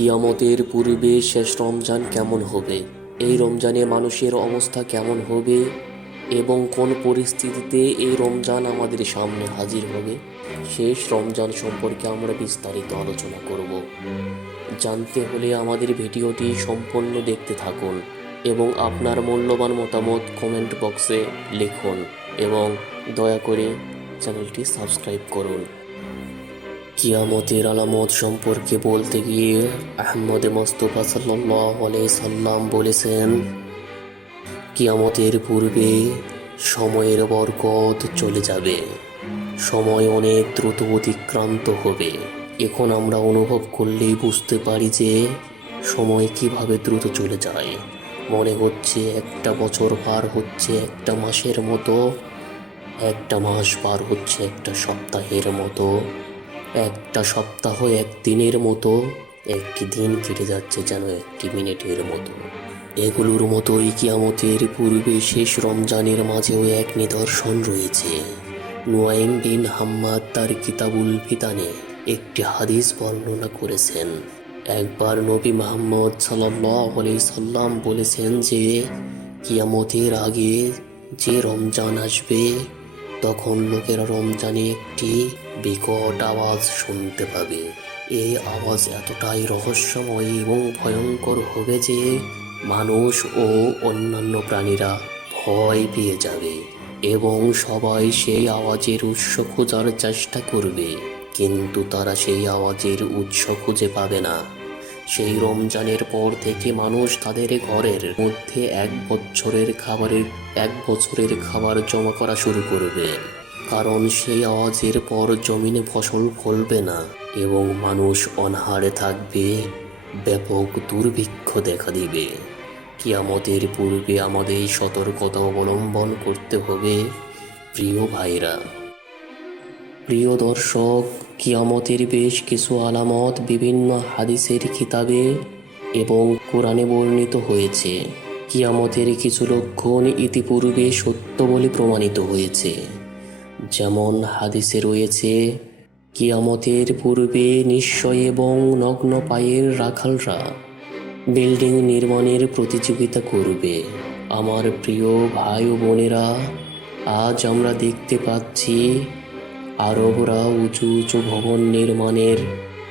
কিয়ামতের পূর্বে শেষ রমজান কেমন হবে? এই রমজানে মানুষের অবস্থা কেমন হবে? এবং কোন পরিস্থিতিতে এই রমজান আমাদের সামনে হাজির হবে? শেষ রমজান সম্পর্কে আমরা বিস্তারিত আলোচনা করব। জানতে হলে আমাদের ভিডিওটি সম্পূর্ণ দেখতে থাকুন এবং আপনার মূল্যবান মতামত কমেন্ট বক্সে লিখুন এবং দয়া করে চ্যানেলটি সাবস্ক্রাইব করুন। কিয়ামতের আলামত সম্পর্কে বলতে গিয়ে আহমদে মোস্তফা সাল্লাহ সাল্লাম বলেছেন, কিয়ামতের পূর্বে সময়ের বরকত চলে যাবে। সময় অনেক দ্রুত অতিক্রান্ত হবে। এখন আমরা অনুভব করলেই বুঝতে পারি যে সময় কীভাবে দ্রুত চলে যায়। মনে হচ্ছে একটা বছর পার হচ্ছে, একটা মাসের মতো, একটা মাস পার হচ্ছে, একটা সপ্তাহের মতো। একটা সপ্তাহ, একদিনের মতো একটি দিন কেটে যাচ্ছে যেন একটি মিনিটের মতো। এগুলোর মতোই কিয়ামতের পূর্বে শেষ রমজানের মাঝেও এক নিদর্শন রয়েছে। নুয়াইম বিন হাম্মাদ তার কিতাবুল ফিতানে একটি হাদিস বর্ণনা করেছেন। একবার নবী মোহাম্মদ সাল্লাহ সাল্লাম বলেছেন যে, কিয়ামতের আগে যে রমজান আসবে তখন লোকেরা রমজানে একটি বিকট আওয়াজ শুনতে পাবে। এই আওয়াজ এতটাই রহস্যময় এবং ভয়ঙ্কর হবে যে মানুষ ও অন্যান্য প্রাণীরা ভয় পেয়ে যাবে এবং সবাই সেই আওয়াজের উৎস খোঁজার চেষ্টা করবে। কিন্তু তারা সেই আওয়াজের উৎস খুঁজে পাবে না। সেই রমজানের পর থেকে মানুষ তাদের ঘরের মধ্যে এক বছরের খাবারের, এক বছরের খাবার জমা করা শুরু করবে। কারণ সেই আওয়াজের পর জমিনে ফসল ফলবে না এবং মানুষ অনাহারে থাকবে, ব্যাপক দুর্ভিক্ষ দেখা দিবে। কিয়ামতের পূর্বে আমাদের সতর্কতা অবলম্বন করতে হবে, প্রিয় ভাইরা। প্রিয় দর্শক কিয়ামতের বেশ কিছু আলামত বিভিন্ন হাদিসের কিতাবে এবং কোরআনে বর্ণিত হয়েছে। কিয়ামতের কিছু লক্ষণ ইতিপূর্বে সত্য বলে প্রমাণিত হয়েছে। যেমন হাদিসে রয়েছে, কিয়ামতের পূর্বে নিশ্চয় এবং নগ্ন পায়ের রাখালরা বিল্ডিং নির্মাণের প্রতিযোগিতা করবে। আমার প্রিয় ভাই ও বোনেরা, আজ আমরা দেখতে পাচ্ছি আরবরা উঁচু উঁচু ভবন নির্মাণের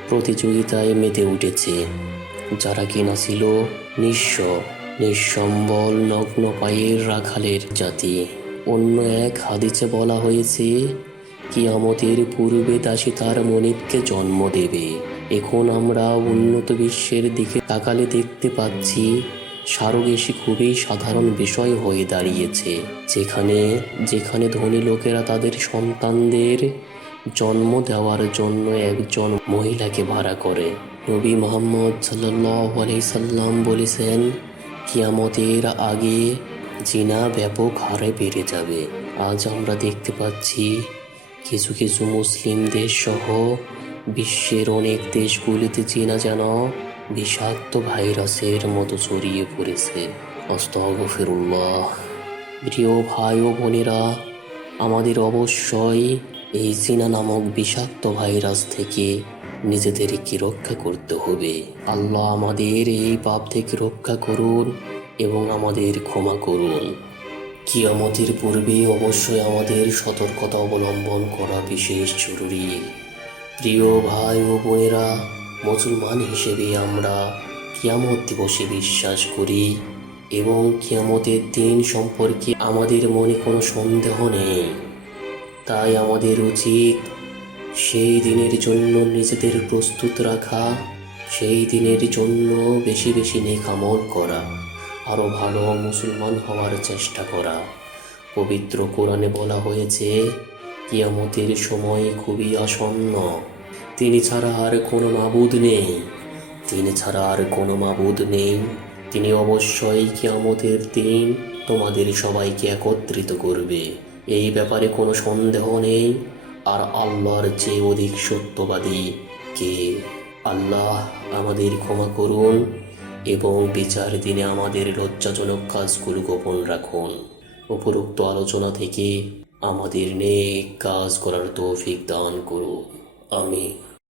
প্রতিযোগিতায় মেতে উঠেছে। যারা কিনা ছিল নিঃস্ব, নিঃসম্বল নগ্ন পায়ের রাখালের জাতি। অন্য এক হাদিসে বলা হয়েছে, কিয়ামতের পূর্বে দাসী তার মনিবকে জন্ম দেবে। এখন আমরা উন্নত বিশ্বের দিকে তাকালে দেখতে পাচ্ছি সারোগেসি খুবই সাধারণ বিষয় হয়ে দাঁড়িয়েছে। যেখানে যেখানে ধনী লোকেরা তাদের সন্তানদের জন্ম দেওয়ার জন্য একজন মহিলাকে ভাড়া করে। নবী মোহাম্মদ সাল্লাম বলেছেন, কিয়ামতের আগে জিনা ব্যাপক হারে বেড়ে যাবে। আজ আমরা দেখতে পাচ্ছি কিছু কিছু মুসলিম দেশ সহ বিশ্বের অনেক দেশগুলিতে চীনা যেন বিষাক্ত ভাইরাসের মতো ছড়িয়ে পড়েছে। অস্তগফিরুল্লাহ প্রিয় ভাই ও বোনেরা, আমাদের অবশ্যই এই চীনা নামক বিষাক্ত ভাইরাস থেকে নিজেদেরকে রক্ষা করতে হবে। আল্লাহ আমাদের এই পাপ থেকে রক্ষা করুন এবং আমাদের ক্ষমা করুন। কিয়ামতের পূর্বে অবশ্যই আমাদের সতর্কতা অবলম্বন করা বিশেষ জরুরি। প্রিয় ভাই ও বোনেরা মুসলমান হিসেবে আমরা কিয়ামত দিবসে বিশ্বাস করি এবং কিয়ামতের দিন সম্পর্কে আমাদের মনে কোনো সন্দেহ নেই। তাই আমাদের উচিত সেই দিনের জন্য নিজেদের প্রস্তুত রাখা, সেই দিনের জন্য বেশি বেশি নেকামল করা আরও ভালো মুসলমান হওয়ার চেষ্টা করা। পবিত্র কোরআনে বলা হয়েছে, কিয়ামতের সময় খুবই আসন্ন। তিনি ছাড়া আর কোনো মাবুদ নেই। তিনি ছাড়া আর কোনো মাবুদ নেই। তিনি অবশ্যই কিয়ামতের দিন তোমাদের সবাইকে একত্রিত করবে। এই ব্যাপারে কোনো সন্দেহ নেই। আর আল্লাহর চেয়ে অধিক সত্যবাদী কে? আল্লাহ আমাদের ক্ষমা করুন এবং বিচার দিনে আমাদের লজ্জাজনক কাজগুলো গোপন রাখুন। উপরোক্ত আলোচনা থেকে আমাদের নেক কাজ করার তৌফিক দান করুন। আমি